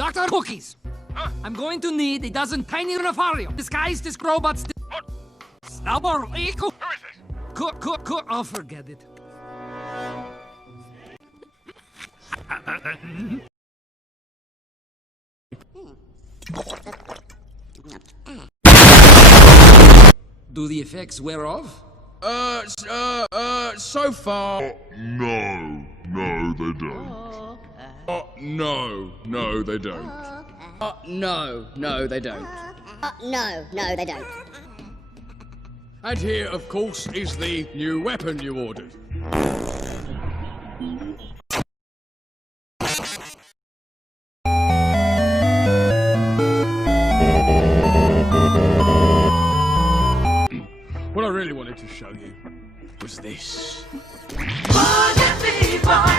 Dr. Cookies! Huh? I'm going to need a dozen tiny Raffario disguised as robots. What? Snubber, eco. Who is this? Cook. Oh, forget it. Do the effects wear off? So far. No, they don't. No, they don't. No, they don't. No, they don't. And here, of course, is the new weapon you ordered. What I really wanted to show you was this. Boogie fever.